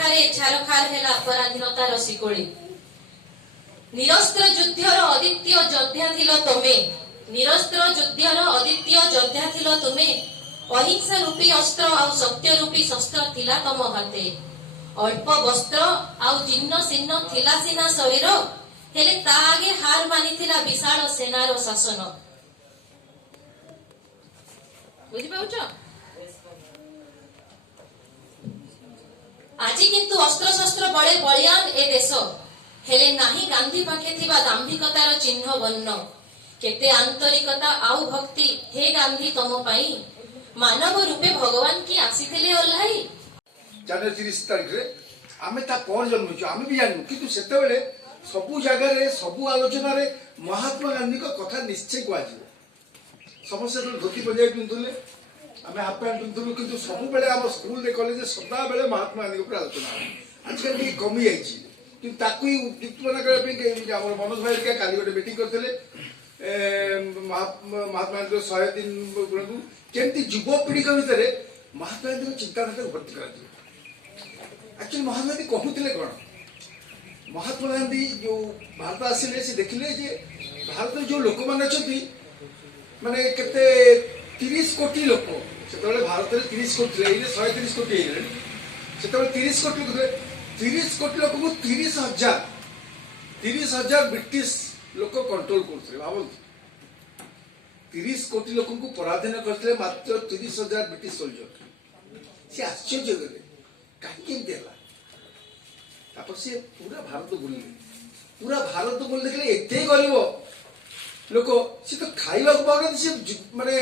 ରେଖାରେ ଛାରଖାର ହେଲା ପରାଧୀନତାର ଶିକଳି। ନିରସ୍ତ୍ର ଯୁଦ୍ଧର ଅଦ୍ୱିତୀୟ ଯୋଦ୍ଧା ଥିଲ ତମେ, ନିରସ୍ତ୍ର ଯୁଦ୍ଧର ଅଦ୍ୱିତୀୟ ଯୋଦ୍ଧା ଥିଲ ତୁମେ। ଅହିଂସା ରୂପୀ ଅସ୍ତ୍ର ଆଉ ସତ୍ୟ ରୂପୀ ଶସ୍ତ୍ର ଥିଲା ତମ ହାତେ। ଅଳ୍ପ ବସ୍ତ୍ର ଆଉ ଜୀର୍ଣ୍ଣ ଶୀର୍ଣ୍ଣ ଥିଲା ସିନା ଶରୀର, ହେଲେ ତା ଆଗେ ହାର ମାନିଥିଲା ବିଶାଳ ସେନାର ଶାସନ। ବୁଝିପାରୁଛ? ଆଜି କିନ୍ତୁ ଅସ୍ତ୍ରଶସ୍ତ୍ର ବଳେ ବଳିୟାନ ଏ ଦେଶ, ହେଲେ ନାହିଁ ଗାନ୍ଧୀ ପାଖେ ଥିବା ଦାମ୍ଭିକତାର ଚିହ୍ନ ବର୍ଣ୍ଣ। କେତେ ଆନ୍ତରିକତା ଆଉ ଭକ୍ତି ହେ ଗାନ୍ଧୀ ତମ ପାଇଁ, ମାନବ ରୂପେ ଭଗବାନ କି ଆସିଥିଲେ ଓହ୍ଲାଇ। ଜାନୁଆରୀ 30 ତାରିଖରେ ଆମେ ତା ପରେ ଜନ୍ମିଛୁ, ଆମେ ବି ଜାଣିନୁ, କିନ୍ତୁ ସେତେବେଳେ ସବୁ ଜାଗାରେ ସବୁ ଆଲୋଚନାରେ ମହାତ୍ମା ଗାନ୍ଧୀଙ୍କ କଥା ନିଶ୍ଚୟ କୁହାଯିବ। ସମସ୍ତେ ଧୋତି ପଞ୍ଜାବୀ ପିନ୍ଧୁଥିଲେ, ଆମେ ହାଫ ପ୍ୟାଣ୍ଟ ପିନ୍ଧୁଥିଲୁ, କିନ୍ତୁ ସବୁବେଳେ ଆମ ସ୍କୁଲରେ କଲେଜରେ ସଦାବେଳେ ମହାତ୍ମା ଗାନ୍ଧୀଙ୍କ ଉପରେ ଆଲୋଚନା ହେବ। ଆଜିକାଲି ଟିକେ କମି ଯାଇଛି, କିନ୍ତୁ ତାକୁ ହିଁ ଉଦ୍ଦୀପନା କରିବା ପାଇଁ ଆମର ମନୋଜ ଭାଇ ହେରିକା କାଲି ଗୋଟେ ମିଟିଂ କରିଥିଲେ ମହାତ୍ମା ଗାନ୍ଧୀଙ୍କ 100 ଦିନ ବେଳକୁ କେମିତି ଯୁବପିଢ଼ିଙ୍କ ଭିତରେ ମହାତ୍ମା ଗାନ୍ଧୀଙ୍କ ଚିନ୍ତାଧାରାକୁ ଭର୍ତ୍ତି କରାଯିବ। ଆକ୍ଚୁଆଲି ମହାତ୍ମା ଗାନ୍ଧୀ କହୁଥିଲେ କ'ଣ? ମହାତ୍ମା ଗାନ୍ଧୀ ଯୋଉ ଭାରତ ଆସିଲେ ସେ ଦେଖିଲେ ଯେ ଭାରତରେ ଯୋଉ ଲୋକମାନେ ଅଛନ୍ତି, ମାନେ କେତେ 30 କୋଟି ଲୋକ, ସେତେବେଳେ ଭାରତରେ 30 କୋଟି ଥିଲେ, ଏଇନେ 130 କୋଟି ହେଇଗଲେଣି। ସେତେବେଳେ 30 କୋଟି ଲୋକ ଥିଲେ, 30 କୋଟି ଲୋକଙ୍କୁ 30,000 ବ୍ରିଟିଶ ଲୋକ କଣ୍ଟ୍ରୋଲ କରୁଥିଲେ। ଭାବନ୍ତୁ, 30 କୋଟି ଲୋକଙ୍କୁ ପରାଧୀନ କରିଥିଲେ ମାତ୍ର 30,000 ବ୍ରିଟିଶ ସୋଲଜର। ସେ ଆଶ୍ଚର୍ଯ୍ୟ କଲେ କାହିଁକି ଏମିତି ହେଲା। ତାପରେ ସେ ପୁରା ଭାରତ ବୁଲିଲେ, ପୁରା ଭାରତ ବୁଲି ଦେଖିଲେ ଏତେ ଗରିବ ଲୋକ, ସେ ତ ଖାଇବାକୁ ପାଉନାହାନ୍ତି, ସେ ମାନେ